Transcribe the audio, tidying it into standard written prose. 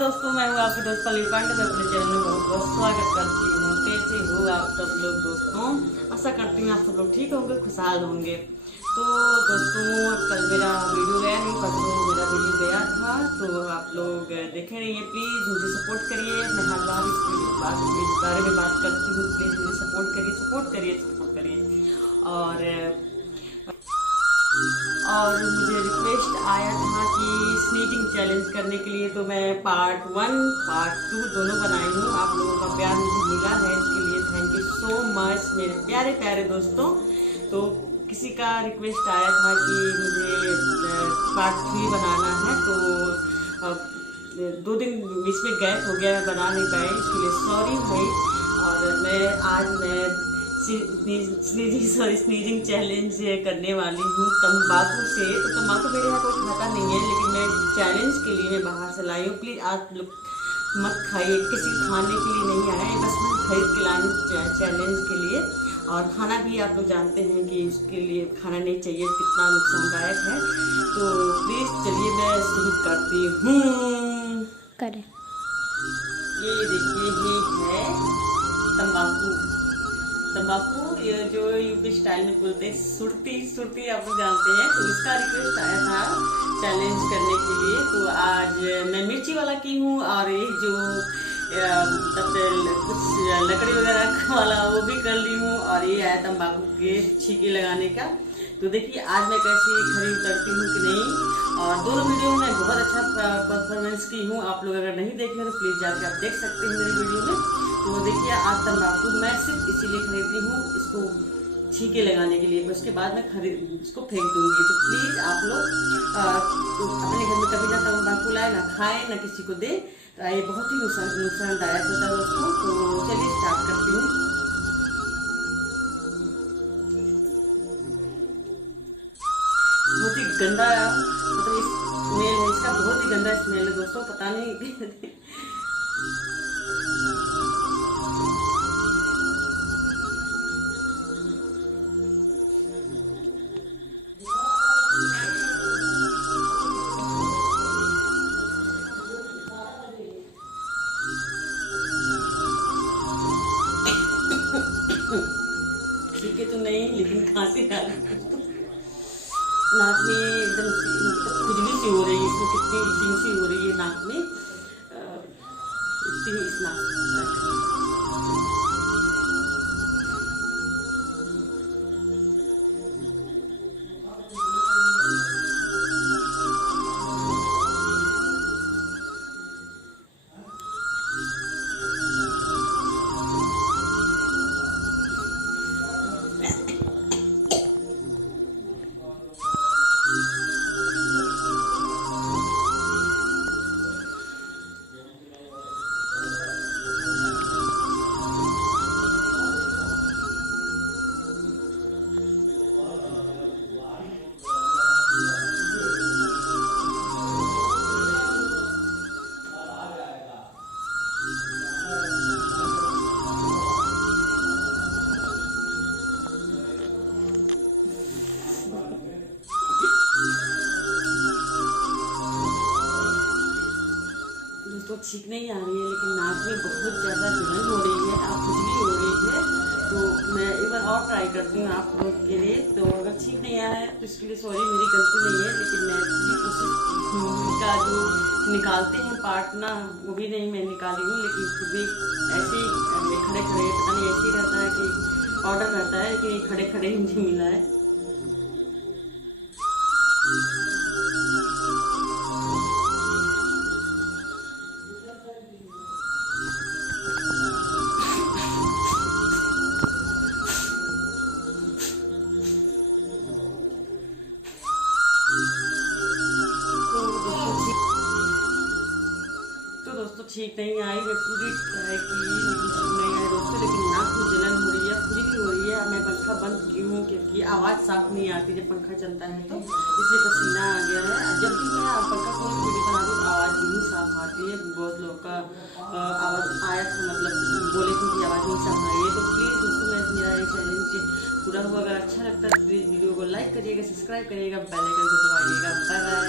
दोस्तों, मैं हूँ आपकी दोस्त पल्लवी पांडे। मैं अपने चैनल में बहुत बहुत स्वागत करती हूँ। कैसे हो आप सब लोग दोस्तों? आशा करती हूँ आप सब लोग ठीक होंगे, खुशहाल होंगे। तो दोस्तों, कल मेरा वीडियो गया नहीं, परसों मेरा वीडियो गया था, तो आप लोग देखे रहिए। प्लीज़ मुझे सपोर्ट करिए। मैं हर बार इस बारे में बात करती हूँ। प्लीज़ मुझे सपोर्ट करिए, सपोर्ट करिए, सपोर्ट करिए। और मुझे रिक्वेस्ट आया था कि स्नीजिंग चैलेंज करने के लिए, तो मैं पार्ट 1 पार्ट 2 दोनों बनाई हूँ। आप लोगों का प्यार मुझे मिला है, इसके लिए थैंक यू सो मच मेरे प्यारे प्यारे दोस्तों। तो किसी का रिक्वेस्ट आया था कि मुझे पार्ट 3 बनाना है, तो 2 दिन बीच में गैप हो गया, मैं बना नहीं पाई, इसके लिए सॉरी भाई। और आज स्नीजिंग चैलेंज करने वाली हूँ तंबाकू से। तो तंबाकू मेरे यहाँ कोई खाता नहीं है, लेकिन मैं चैलेंज के लिए मैं बाहर से लाई हूँ। प्लीज़ आप लोग मत खाइए, किसी खाने के लिए नहीं आया है, बस मैं खरीद के लाई चैलेंज के लिए। और खाना भी आप लोग जानते हैं कि उसके लिए खाना नहीं चाहिए, कितना नुकसानदायक है। तो प्लीज़ चलिए मैं शुरू करती हूँ। करें ये देखिए, ये है तंबाकू। ये जो यूपी स्टाइल में बोलते हैं सुरती, सुरती आप लोग जानते हैं। तो इसका रिक्वेस्ट आया था चैलेंज करने के लिए, तो आज मैं मिर्ची वाला की हूँ, और एक जो कुछ लकड़ी वगैरह वाला वो भी कर ली हूँ, और ये आया तंबाकू के छीके लगाने का। तो देखिए आज मैं कैसे खड़ी उतरती हूँ कि नहीं। और दोनों वीडियो में बहुत अच्छा परफॉर्मेंस की हूँ। आप लोग अगर नहीं देखे तो प्लीज़ जाके आप देख सकते हैं मेरी वीडियो में। तो देखिए आज तंबाकू मैं सिर्फ इसीलिए खरीदी हूँ, इसको छीके लगाने के लिए। उसके बाद मैं इसको फेंक दूंगी। तो प्लीज़ आप लोग अपने घर में कभी ना तंबाकू लाए, ना खाए, ना किसी को दे। तो ये बहुत ही नुकसानदायक होता है दोस्तों। तो चलिए स्टार्ट करती हूँ। बहुत ही गंदा मतलब स्मेल है इसका, बहुत ही गंदा स्मेल है दोस्तों, पता नहीं। ठीक है तो नहीं, लेकिन खांसी आ रही, नाक में एकदम खुजली सी हो रही है। इसमें कितनी इचिंग सी हो रही है नाक में, इतनी इस नाक। तो ठीक नहीं आ रही है, लेकिन नाक में बहुत ज़्यादा जलन हो रही है, आप खुजली हो रही है। तो मैं एक बार और ट्राई करती हूँ आप लोग के लिए। तो अगर ठीक नहीं आया है तो इसके लिए सॉरी, मेरी गलती नहीं है, लेकिन मैं पूरी कोशिश का जो निकालते हैं पार्ट ना, वो भी नहीं मैं निकाली हूँ। लेकिन फिर भी ऐसे ही खड़े खड़े, पता नहीं ऐसे ही रहता है कि ऑर्डर रहता है, लेकिन ये खड़े खड़े ही मुझे मिला है। दोस्तों ठीक नहीं आई, मैं पूरी ट्राई की, लेकिन ठीक नहीं आई दोस्तों। लेकिन नाक में जलन हो रही है, खुजली हो रही है। मैं पंखा बंद की हूँ क्योंकि आवाज़ साफ नहीं आती जब पंखा चलता है, तो इसलिए पसीना आ गया है। जब भी मैं पंखा खोल के वीडियो बनाती हूँ आवाज़ नहीं साफ आती है। बहुत लोग का आवाज़ आया था, मतलब बोले थे कि आवाज़ नहीं साफ आ रही है। तो प्लीज़ दोस्तों, मैं मेरा ये चैलेंज पूरा हुआ। अगर अच्छा लगता है तो प्लीज़ वीडियो को लाइक करिएगा, सब्सक्राइब करिएगा, बेल आइकन को दबाइएगा। Bye bye.